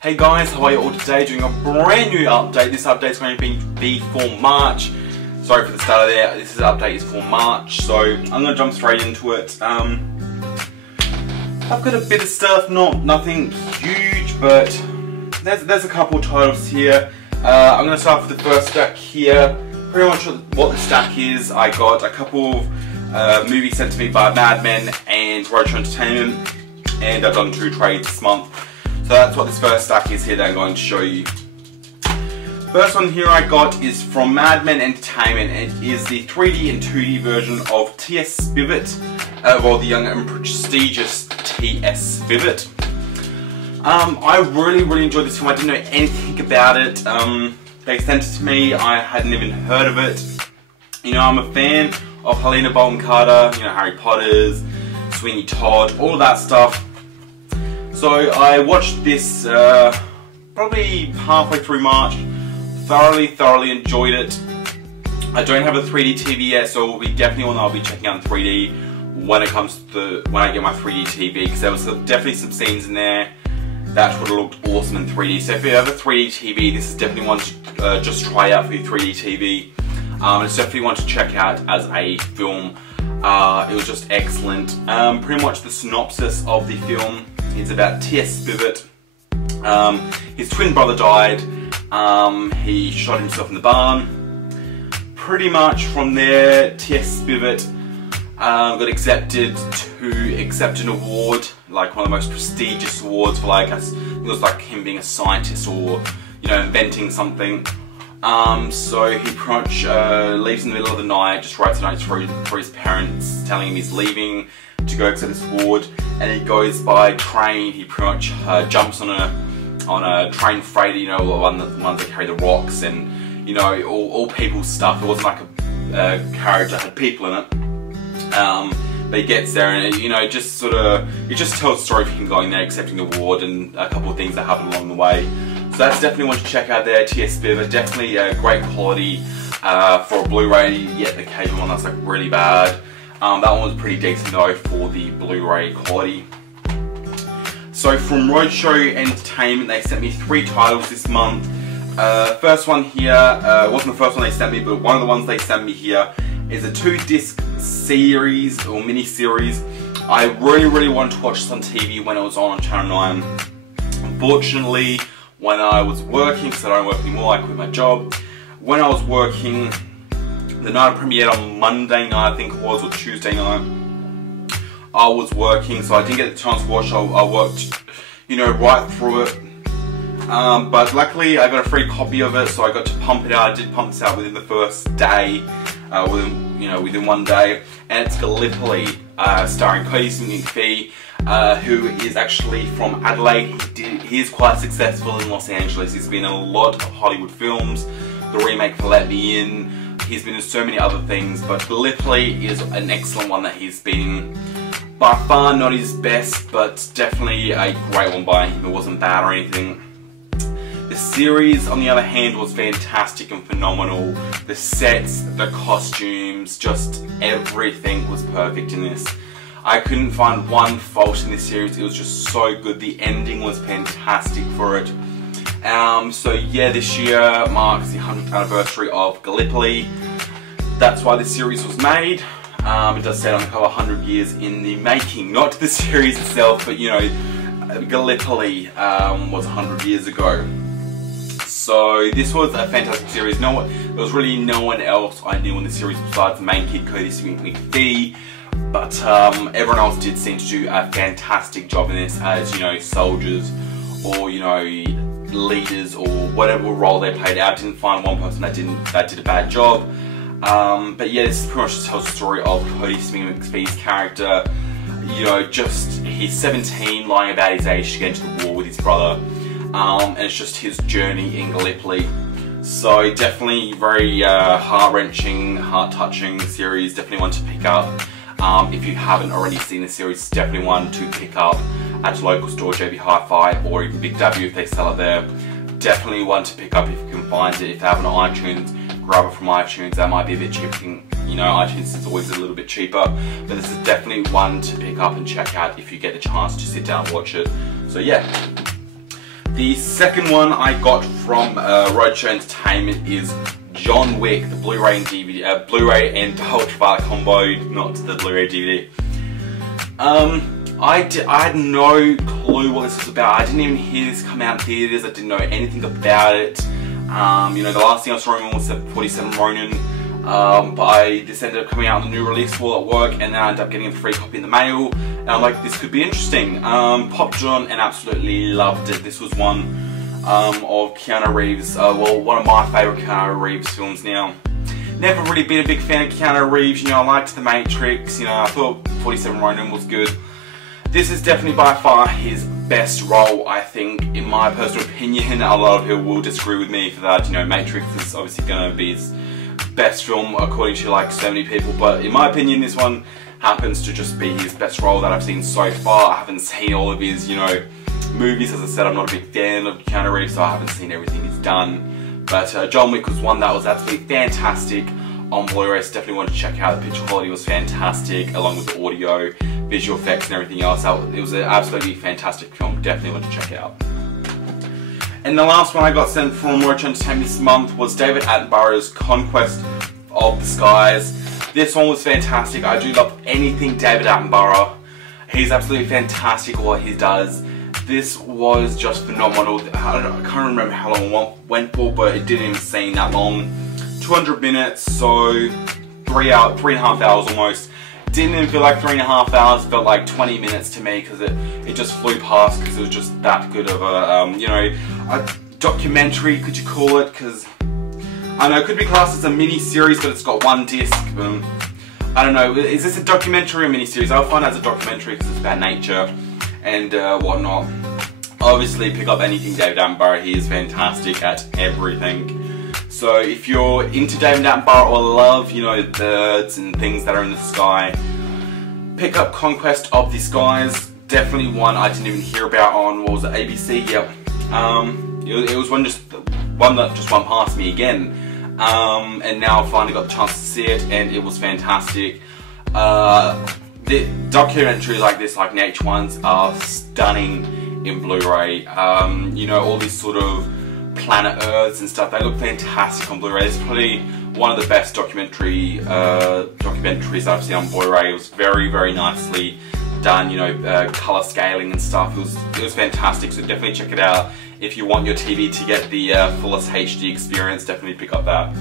Hey guys, how are you all today? Doing a brand new update. This update is going to be for March. Sorry for the start of there. This update is for March, so I'm going to jump straight into it. I've got a bit of stuff, nothing huge, but there's a couple titles here. I'm going to start with the first stack here. Pretty much what the stack is, I got a couple of movies sent to me by Mad Men and Roadshow Entertainment, and I've done 2 trades this month. So that's what this first stack is here that I'm going to show you. First one here I got is from Mad Men Entertainment. It is the 3D and 2D version of T.S. Spivet, well, the young and prestigious T.S. Spivet. I really enjoyed this film. I didn't know anything about it. They sent it to me. I hadn't even heard of it. You know, I'm a fan of Helena Bonham Carter, you know, Harry Potter's, Sweeney Todd, all of that stuff. So I watched this probably halfway through March, thoroughly enjoyed it. I don't have a 3D TV yet, so it will be definitely one I'll be checking out in 3D when it comes to when I get my 3D TV, because there was definitely some scenes in there that would have looked awesome in 3D. So if you have a 3D TV, this is definitely one to just try out for your 3D TV. It's definitely one to check out as a film. It was just excellent. Pretty much the synopsis of the film. It's about T.S. Spivet. His twin brother died. He shot himself in the barn. Pretty much from there, T.S. Spivet got accepted to accept an award, like one of the most prestigious awards for, like, I think it was like him being a scientist or, you know, inventing something. So he pretty much leaves in the middle of the night, just writes a note for his parents telling him he's leaving to go accept this award, and he goes by train. He pretty much jumps on a train freighter, you know, the ones that carry the rocks and, you know, all people's stuff. It wasn't like a carriage that had people in it. But he gets there, and you know, it just tells the story of him going there, accepting the award, and a couple of things that happened along the way. So that's definitely one to check out there. T.S. Spivet, definitely great quality for a Blu-ray. Yet the cable one that's like really bad. That one was pretty decent though for the Blu-ray quality. So from Roadshow Entertainment, they sent me 3 titles this month. First one here, wasn't the first one they sent me, but one of the ones they sent me here is a 2-disc series or mini-series. I really wanted to watch this on TV when it was on Channel 9. Unfortunately, when I was working, because I don't work anymore, I quit my job. When I was working, the night it premiered on Monday night, I think it was, or Tuesday night, I was working, so I didn't get the chance to watch. I worked, you know, right through it. But luckily, I got a free copy of it, so I got to pump it out. I did pump this out within the first day, within one day. And it's Gallipoli, starring Cody Smith-McPhee, who is actually from Adelaide. He is quite successful in Los Angeles. He's been in a lot of Hollywood films. The remake for Let Me In. He's been in so many other things, but Gallipoli is an excellent one that he's been in. By far not his best, but definitely a great one by him. It wasn't bad or anything. The series, on the other hand, was fantastic and phenomenal. The sets, the costumes, just everything was perfect in this. I couldn't find one fault in this series. It was just so good. The ending was fantastic for it. So yeah, this year marks the 100th anniversary of Gallipoli. That's why this series was made. It does say on the cover 100 years in the making. Not the series itself, but you know, Gallipoli was 100 years ago. So this was a fantastic series. There was really no one else I knew in the series besides the main kid, Cody Smith-McPhee. But everyone else did seem to do a fantastic job in this as, you know, soldiers or, you know, leaders or whatever role they played. I didn't find one person that did a bad job. But yeah, this pretty much just tells the story of Cody Smith-McPhee's character. You know, just he's 17, lying about his age to get into the war with his brother, and it's just his journey in Gallipoli. So definitely very heart-wrenching, heart-touching series. Definitely one to pick up. If you haven't already seen the series, it's definitely one to pick up at your local store, JB Hi-Fi, or even Big W if they sell it there. Definitely one to pick up if you can find it. If they have it on iTunes, grab it from iTunes. That might be a bit cheaper. You know, iTunes is always a little bit cheaper, but this is definitely one to pick up and check out if you get the chance to sit down and watch it. So yeah. The second one I got from Roadshow Entertainment is John Wick, the Blu-ray and DVD, Blu-ray and ultraviolet combo, not the Blu-ray DVD. I had no clue what this was about. I didn't even hear this come out in theaters. I didn't know anything about it. You know, the last thing I saw him was 47 Ronin. But this ended up coming out on the new release wall at work, and then I ended up getting a free copy in the mail. And I'm like, this could be interesting. Popped on and absolutely loved it. This was one of Keanu Reeves, well, one of my favourite Keanu Reeves films now. Never really been a big fan of Keanu Reeves, you know, I liked The Matrix, you know, I thought 47 Ronin was good. This is definitely by far his best role, I think, in my personal opinion. A lot of people will disagree with me for that, you know, Matrix is obviously going to be his best film according to like so many people, but in my opinion this one happens to just be his best role that I've seen so far. I haven't seen all of his, you know, movies. As I said, I'm not a big fan of Keanu Reeves, so I haven't seen everything he's done. But John Wick was one that was absolutely fantastic on Blu-ray, so definitely want to check out. The picture quality was fantastic, along with the audio, visual effects and everything else. It was an absolutely fantastic film, definitely want to check it out. And the last one I got sent from Roadshow Entertainment this month was David Attenborough's Conquest of the Skies. This one was fantastic. I do love anything David Attenborough. He's absolutely fantastic at what he does. This was just phenomenal. I can't remember how long it went for, but it didn't even seem that long. 200 minutes, so 3.5 hours almost. Didn't even feel like 3.5 hours, felt like 20 minutes to me because it just flew past because it was just that good of a, you know, a documentary, could you call it? Because, I know, it could be classed as a mini-series, but it's got one disc. I don't know, is this a documentary or mini-series? I'll find out it's a documentary because it's about nature and whatnot. Obviously, pick up anything David Attenborough, he is fantastic at everything. So if you're into David Attenborough or love, you know, birds and things that are in the sky, pick up Conquest of the Skies. Definitely one I didn't even hear about on, what was it, ABC? Yep. It was one that just went past me again. And now I finally got the chance to see it, and it was fantastic. The documentaries like this, like nature ones, are stunning in Blu-ray. You know, all these sort of planet Earths and stuff, they look fantastic on Blu-ray. It's probably one of the best documentaries I've seen on Blu-ray. It was very, very nicely done, you know, colour scaling and stuff. It was fantastic, so definitely check it out. If you want your TV to get the fullest HD experience, definitely pick up that.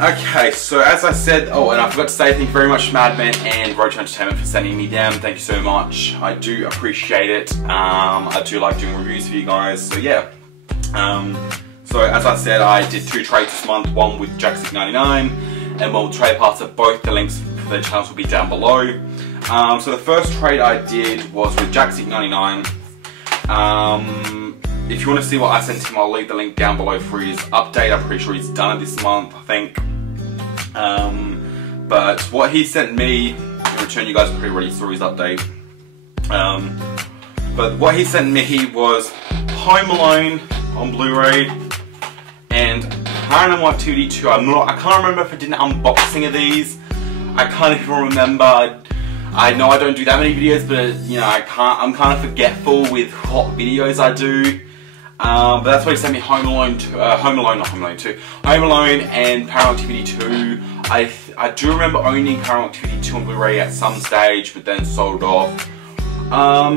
Okay, so as I said, oh, and I forgot to say thank you very much to Madman and Roadshow Entertainment for sending me down. Thank you so much. I do appreciate it. I do like doing reviews for you guys, so yeah. So as I said, I did 2 trades this month, one with Jack699 and one with Trepacer. Both the links for their channels will be down below. So the first trade I did was with Jack699. If you want to see what I sent him, I'll leave the link down below for his update. I'm pretty sure he's done it this month, I think. But what he sent me, in return, you guys probably already saw his update. But what he sent me was Home Alone on Blu-ray and Paranormal Activity 2. I can't remember if I did an unboxing of these. I can't even remember. I know I don't do that many videos, but you know, I'm kind of forgetful with what videos I do. But that's why he sent me Home Alone and Paranormal Activity 2. I do remember owning Paranormal Activity 2 on Blu-ray at some stage, but then sold off.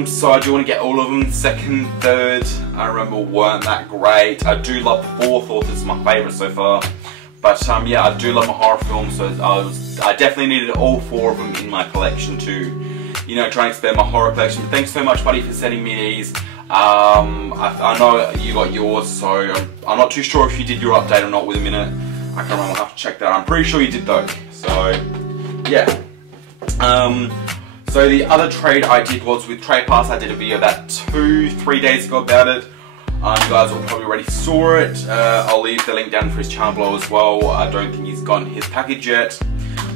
So I do want to get all of them. Second, third, I remember weren't that great. I do love the fourth. Fourth is my favourite so far. But yeah, I do love my horror films, so I definitely needed all 4 of them in my collection to, you know, try and expand my horror collection. But thanks so much, buddy, for sending me these. I know you got yours, so I'm not too sure if you did your update or not with a minute. I can't remember, I'll have to check that. I'm pretty sure you did though. So yeah. So the other trade I did was with Trepacer. I did a video about 2-3 days ago about it. You guys will probably already saw it. I'll leave the link down for his channel below as well. I don't think he's gotten his package yet.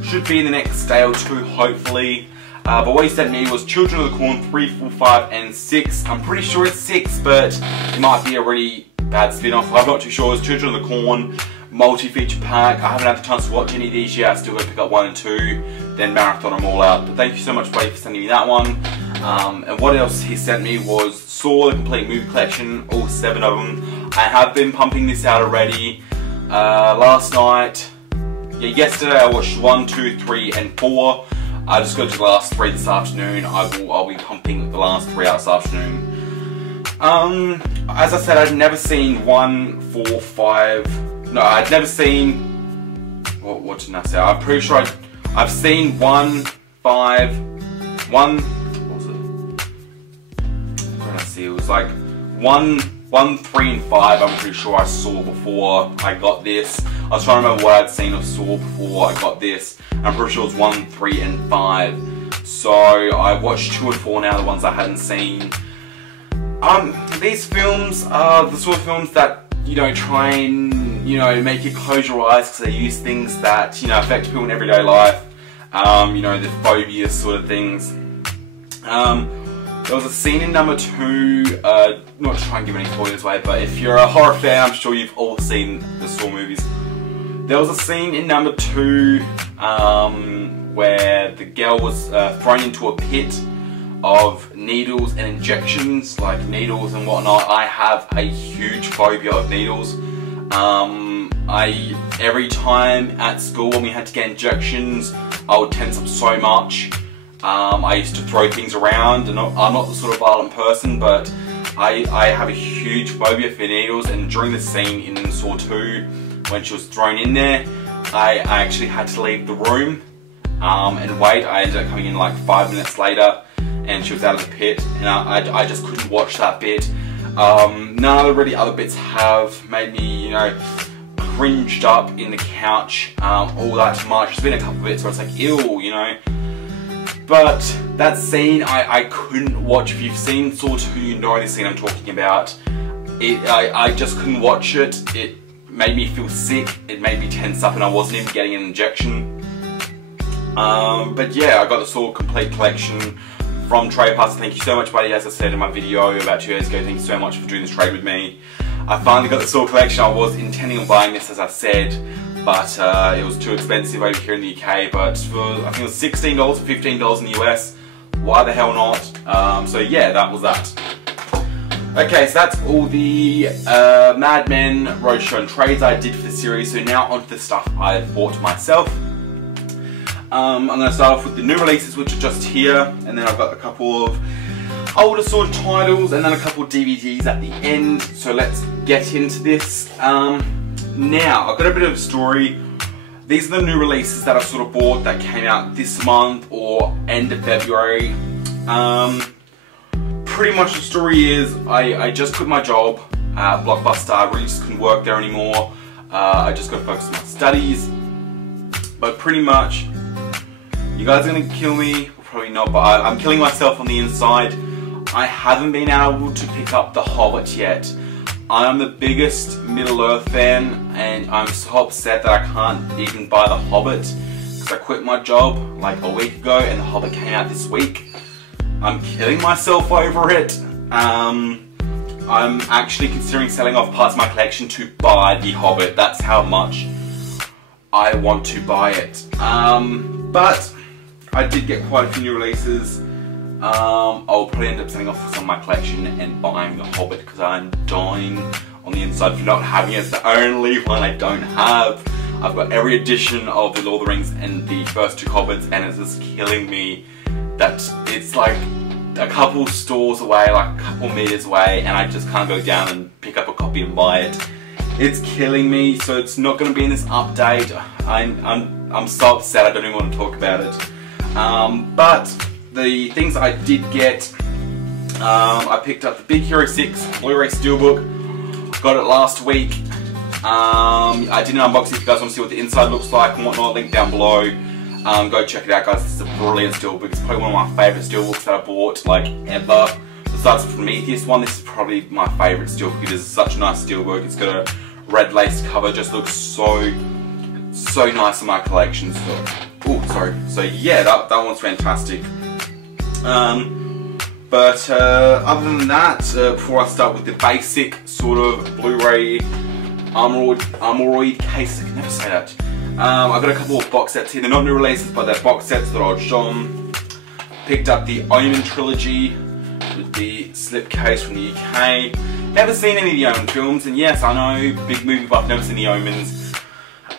Should be in the next day or 2, hopefully. But what he sent me was Children of the Corn 3, 4, 5, and 6. I'm pretty sure it's 6, but it might be a really bad spin-off. I'm not too sure. It's Children of the Corn multi-feature pack. I haven't had the chance to watch any of these yet. I still got to pick up 1 and 2, then marathon them all out. But thank you so much, buddy, for sending me that one. And what else he sent me was Saw, the complete movie collection, all 7 of them. I have been pumping this out already. Last night, yesterday I watched 1, 2, 3 and 4. I just got to the last 3 this afternoon. I'll be pumping the last 3 out this afternoon. As I said, I'd never seen 1, 4, 5. No, I'd never seen. What did I say? I'm pretty sure I've seen 1, 5, 1. What was it? What did I see? It was like 1, 3 and 5. I'm pretty sure I saw before I got this. I was trying to remember what I'd seen or saw before I got this. I'm pretty sure it was 1, 3 and 5. So I watched 2 and 4 now, the ones I hadn't seen. These films are the sort of films that, you know, try and, you know, make you close your eyes because they use things that, you know, affect people in everyday life. You know, the phobia sort of things. There was a scene in number 2, not to try and give any spoilers away, but if you're a horror fan, I'm sure you've all seen the Saw movies. There was a scene in number 2 where the girl was thrown into a pit of needles and injections, like needles and whatnot. I have a huge phobia of needles. Every time at school when we had to get injections, I would tense up so much. I used to throw things around, and I'm not the sort of violent person, but I have a huge phobia for needles. And during the scene in Saw 2, when she was thrown in there, I actually had to leave the room and wait. I ended up coming in like 5 minutes later, and she was out of the pit, and I just couldn't watch that bit. None of the really other bits have made me, you know, cringed up in the couch all that much. There's been a couple of bits where it's like, ew, you know. But that scene, I couldn't watch. If you've seen Saw 2, you know the scene I'm talking about. I just couldn't watch it. It made me feel sick. It made me tense up, and I wasn't even getting an injection. But yeah, I got the Saw complete collection from Trepacer. Thank you so much, buddy. As I said in my video about 2 years ago, thank you so much for doing this trade with me. I finally got the Saw collection. I was intending on buying this, as I said, but it was too expensive over here in the UK. But for, I think it was $16 or $15 in the US. Why the hell not? So yeah, that was that. Okay, so that's all the Mad Men Roadshow and trades I did for the series. So now onto the stuff I've bought myself. I'm going to start off with the new releases, which are just here, and then I've got a couple of older sort of titles, and then a couple of DVDs at the end. So let's get into this. Now, I've got a bit of a story. These are the new releases that I sort of bought that came out this month or end of February. Pretty much the story is I just quit my job at Blockbuster. I really just couldn't work there anymore. I just got to focus on my studies. But pretty much, you guys are going to kill me, well, probably not, but I'm killing myself on the inside. I haven't been able to pick up The Hobbit yet. I'm the biggest Middle-earth fan, and I'm so upset that I can't even buy The Hobbit, because I quit my job like a week ago, and The Hobbit came out this week. I'm killing myself over it. I'm actually considering selling off parts of my collection to buy The Hobbit. That's how much I want to buy it. But I did get quite a few new releases. I'll probably end up selling off some of my collection and buying The Hobbit because I'm dying on the inside for not having it. It's the only one I don't have. I've got every edition of The Lord of the Rings and the first 2 Hobbits, and it's just killing me that it's like a couple stores away, like a couple meters away, and I just can't go down and pick up a copy and buy it. It's killing me, so it's not going to be in this update. I'm so upset, I don't even want to talk about it. But the things I did get, I picked up the Big Hero 6 Blu-ray Steelbook. Got it last week. I did an unboxing if you guys want to see what the inside looks like and whatnot. Link down below. Go check it out, guys. This is a brilliant Steelbook. It's probably one of my favourite Steelbooks that I bought, like, ever. Besides the Prometheus one, this is probably my favourite Steelbook. It is such a nice Steelbook. It's got a red lace cover, just looks so nice in my collection. So, oh, sorry. So yeah, that one's fantastic. But other than that, before I start with the basic sort of Blu-ray Armoroid case, I can never say that. I've got a couple of box sets here. They're not new releases, but they're box sets that I'll show them. picked up the Omen Trilogy with the slipcase from the UK. Never seen any of the Omen films, and yes, I know, big movie buff, never seen the Omens.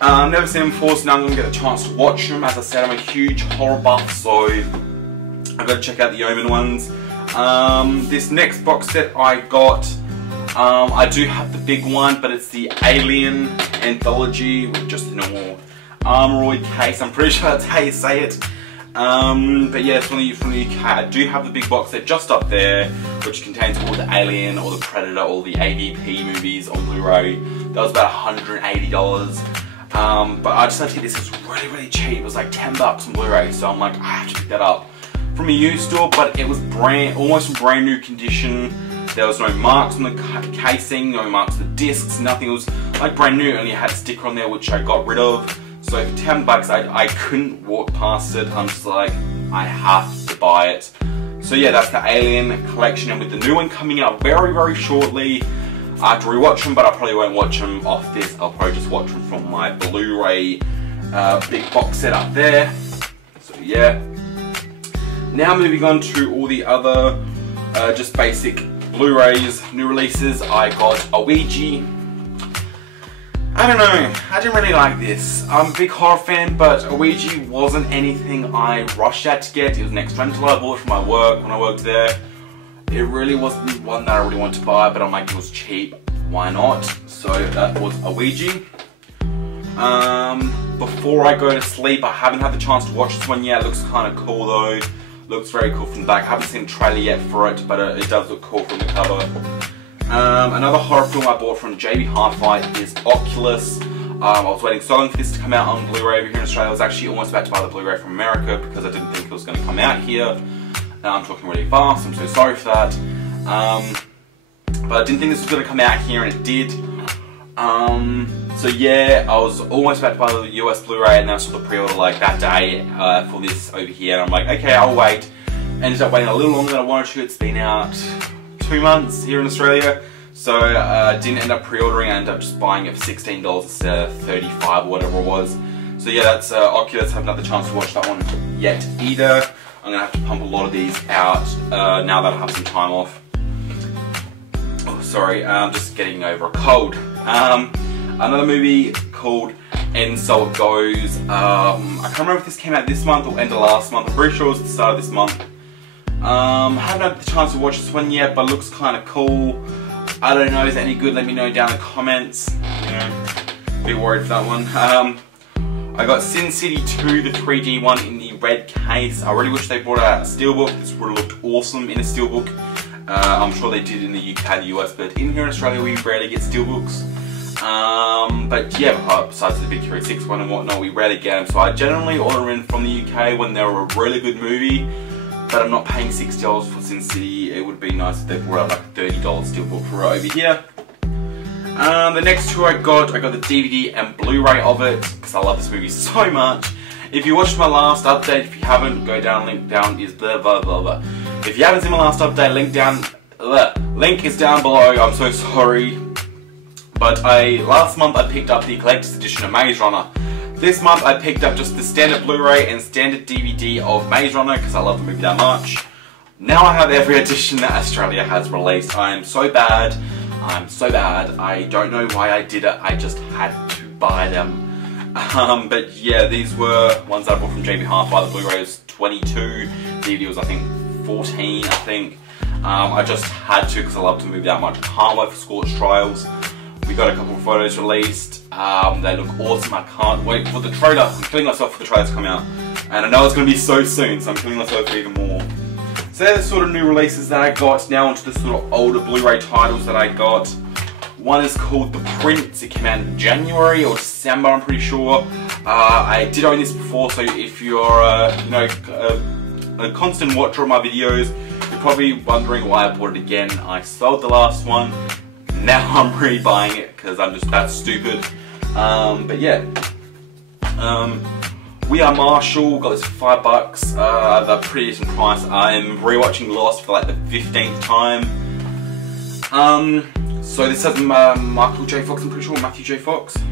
Never seen them before, so now I'm going to get a chance to watch them. As I said, I'm a huge horror buff, so I've got to check out the Omen ones. This next box set I got, I do have the big one, but it's the Alien Anthology with just the normal Armoroid case. I'm pretty sure that's how you say it. But yeah, it's from the UK. I do have the big box set just up there, which contains all the Alien, all the Predator, all the AVP movies on Blu-ray. That was about $180. But I just had to get this. It was really, really cheap. It was like $10 on Blu-ray, so I'm like, I have to pick that up from a used store. But it was almost in brand new condition. There was no marks on the casing, no marks on the discs, nothing. It was like brand new. Only had a sticker on there, which I got rid of. So for $10, I couldn't walk past it. I'm just like, I have to buy it. So yeah, that's the Alien collection, and with the new one coming out very, very shortly, I have to rewatch them, but I probably won't watch them off this. I'll probably just watch them from my Blu-ray big box set up there. So yeah. Now moving on to all the other just basic Blu-rays, new releases. I got a Ouija. I don't know, I didn't really like this. I'm a big horror fan, but a Ouija wasn't anything I rushed out to get. It was an extra rental I bought for my work when I worked there. It really wasn't one that I really wanted to buy, but I'm like, it was cheap, why not? So that was a Ouija. Before I go to sleep, I haven't had the chance to watch this one yet. It looks kind of cool though. Looks very cool from the back. I haven't seen a trailer yet for it, but it does look cool from the cover. Another horror film I bought from JB Hi-Fi is Oculus. I was waiting so long for this to come out on Blu-ray over here in Australia. I was actually almost about to buy the Blu-ray from America because I didn't think it was going to come out here. Now I'm talking really fast, I'm so sorry for that. But I didn't think this was going to come out here, and it did. So yeah, I was almost about to buy the US Blu-ray, and then I saw the pre-order like that day for this over here, and I'm like, okay, I'll wait. Ended up waiting a little longer than I wanted to. It's been out 2 months here in Australia, so I didn't end up pre-ordering. I ended up just buying it for $16 instead of $35 or whatever it was. So yeah, that's Oculus. I haven't had the chance to watch that one yet either. I'm gonna have to pump a lot of these out now that I have some time off. Oh, sorry, I'm just getting over a cold. Another movie called And So It Goes. I can't remember if this came out this month or end of last month. I'm pretty sure it was the start of this month. I haven't had the chance to watch this one yet, but it looks kind of cool. I don't know, is it any good? Let me know down in the comments. You know, a bit worried for that one. I got Sin City 2, the 3D one, in the red case. I really wish they brought out a Steelbook. This would have looked awesome in a Steelbook. I'm sure they did in the UK, the US, but in here in Australia we rarely get Steelbooks. But yeah, besides the big 3.6 one and whatnot, we rarely get them. So I generally order in from the UK when they're a really good movie. But I'm not paying $60 for Sin City. It would be nice if they brought out like a $30 Steelbook for it over here. The next two I got the DVD and Blu-ray of it, because I love this movie so much. If you watched my last update, if you haven't, go down, link down is blah blah blah blah. If you haven't seen my last update, link is down below. I'm so sorry. But last month I picked up the collector's edition of Maze Runner. This month I picked up just the standard Blu-ray and standard DVD of Maze Runner because I love the movie that much. Now I have every edition that Australia has released. I am so bad. I'm so bad. I don't know why I did it. I just had to buy them. But yeah, these were ones I bought from JB Hi-Fi. The Blu-ray was 22. DVD was I think 14. I think. I just had to because I love the movie that much. Can't wait for Scorched Trials. We got a couple of photos released. They look awesome. I can't wait for the trailer. I'm killing myself for the trailer to come out. And I know it's going to be so soon, so I'm killing myself for even more. So they're the sort of new releases that I got. Now onto the sort of older Blu-ray titles that I got. One is called The Prince. It came out in January or December, I'm pretty sure. I did own this before, so if you're you know, a constant watcher of my videos, you're probably wondering why I bought it again. I sold the last one. Now I'm rebuying it because I'm just that stupid. But yeah. We Are Marshall, got this for $5 at a pretty decent price. I'm rewatching Lost for like the 15th time. So this has Michael J. Fox, I'm pretty sure. Matthew J. Fox? No.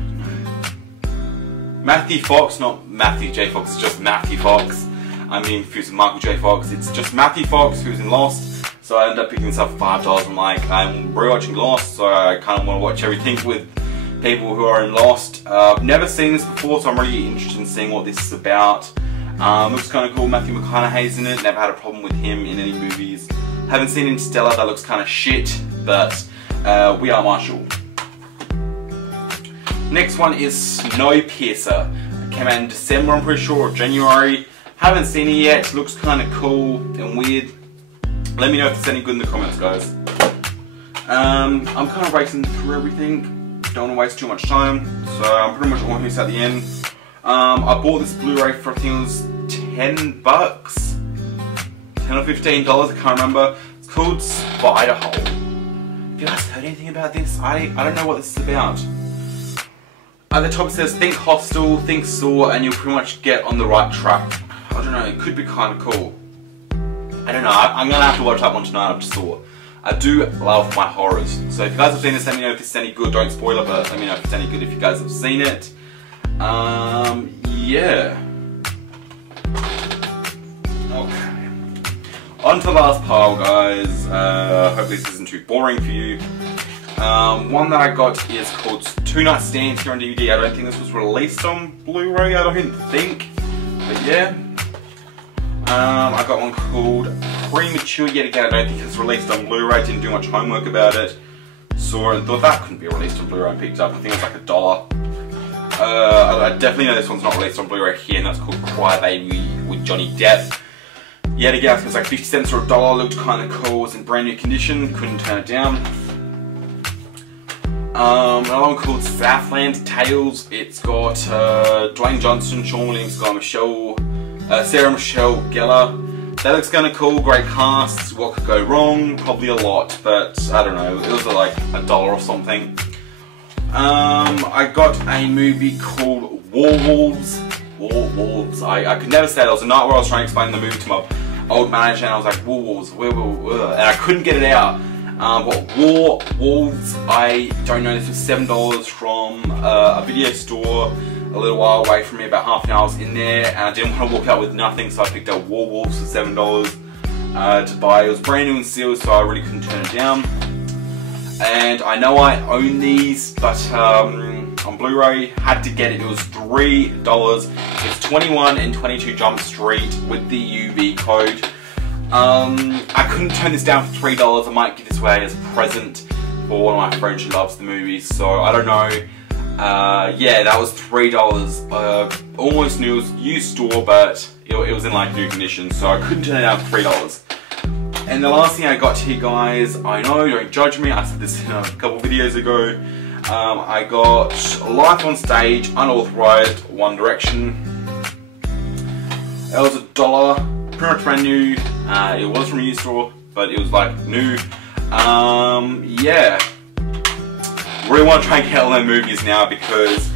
Matthew Fox, not Matthew J. Fox, it's just Matthew Fox. I'm getting confused with Michael J. Fox. It's just Matthew Fox who's in Lost. So I ended up picking this up for $5. I'm like, I'm rewatching Lost, so I kind of want to watch everything with people who are in Lost. I've never seen this before, so I'm really interested in seeing what this is about. Looks kind of cool. Matthew McConaughey's in it. Never had a problem with him in any movies. Haven't seen Interstellar. That looks kind of shit, but we are Marshall. Next one is Snowpiercer. It came out in December, I'm pretty sure, or January. Haven't seen it yet. Looks kind of cool and weird. Let me know if it's any good in the comments, guys. I'm kind of racing through everything. Don't want to waste too much time, so I'm pretty much almost at the end. I bought this Blu-ray for, I think it was $10, $10 or $15, I can't remember. It's called SPIDERHOLE. Have you guys heard anything about this? I don't know what this is about. At the top it says, think Hostel, think Saw, and you'll pretty much get on the right track. I don't know, it could be kind of cool. I don't know, I'm going to have to watch that one tonight after Saw. I do love my horrors. So if you guys have seen this, let me know if this is any good. Don't spoil it, but let me know if it's any good if you guys have seen it. Yeah. Okay. On to the last pile, guys. Hopefully this isn't too boring for you. One that I got is called Two Night Stand here on DVD. I don't think this was released on Blu-ray, I don't think. But yeah. I got one called Premature. Yet again, I don't think it's released on Blu-ray. Didn't do much homework about it. Saw it and thought that couldn't be released on Blu-ray and picked it up. I think it's like $1. I definitely know this one's not released on Blu-ray here, and that's called Cry Baby with Johnny Depp. Yet again, I think it was like 50 cents or $1. Looked kind of cool. It was in brand new condition. Couldn't turn it down. Another one called Southland Tales. It's got Dwayne Johnson, Sean Williams, Sarah Michelle Gellar. That looks kind of cool. Great cast. What could go wrong? Probably a lot, but I don't know. It was like $1 or something. I got a movie called Werewolves. I could never say it. There was a night where I was trying to explain the movie to my old manager, and I was like, Werewolves, and I couldn't get it out. But Werewolves, I don't know. This was $7 from a video store a little while away from me, about half an hour. I was in there, and I didn't want to walk out with nothing, so I picked up Werewolves for $7 to buy. It was brand new and sealed, so I really couldn't turn it down. And I know I own these, but on Blu-ray, had to get it. It was $3. It's 21 and 22 Jump Street with the UV code. I couldn't turn this down for $3. I might give this away as a present for one of my friends who loves the movies, so I don't know. Yeah, that was $3. Almost new, it was used store, but it was in like new condition, so I couldn't turn it down for $3. And the last thing I got here, guys, I know, don't judge me, I said this in a couple videos ago. I got Life on Stage, Unauthorized, One Direction. It was $1, pretty much brand new. It was from a used store, but it was like new. Yeah. Really want to try and get all their movies now, because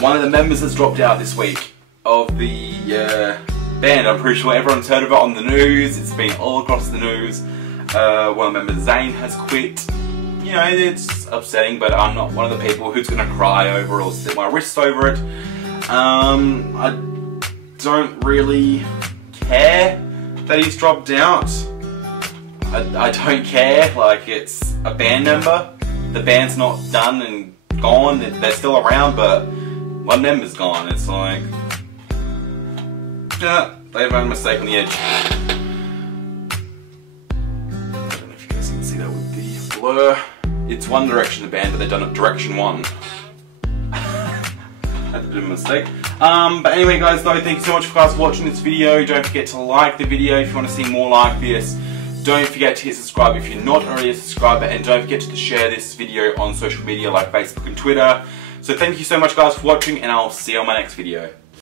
one of the members has dropped out this week of the band. I'm pretty sure everyone's heard of it on the news. It's been all across the news. One of the members, Zayn, has quit. You know, it's upsetting, but I'm not one of the people who's going to cry over it or sit my wrists over it. I don't really care that he's dropped out. I don't care. Like, it's a band member. The band's not done and gone. They're still around, but one member's gone. It's like, yeah, they've made a mistake on the edge. I don't know if you guys can see that with the blur. It's One Direction, the band, but they've done it Direction 1. That's a bit of a mistake. But anyway, guys, though, thank you so much for guys watching this video. Don't forget to like the video if you want to see more like this. Don't forget to hit subscribe if you're not already a subscriber, and don't forget to share this video on social media like Facebook and Twitter. So thank you so much, guys, for watching, and I'll see you on my next video.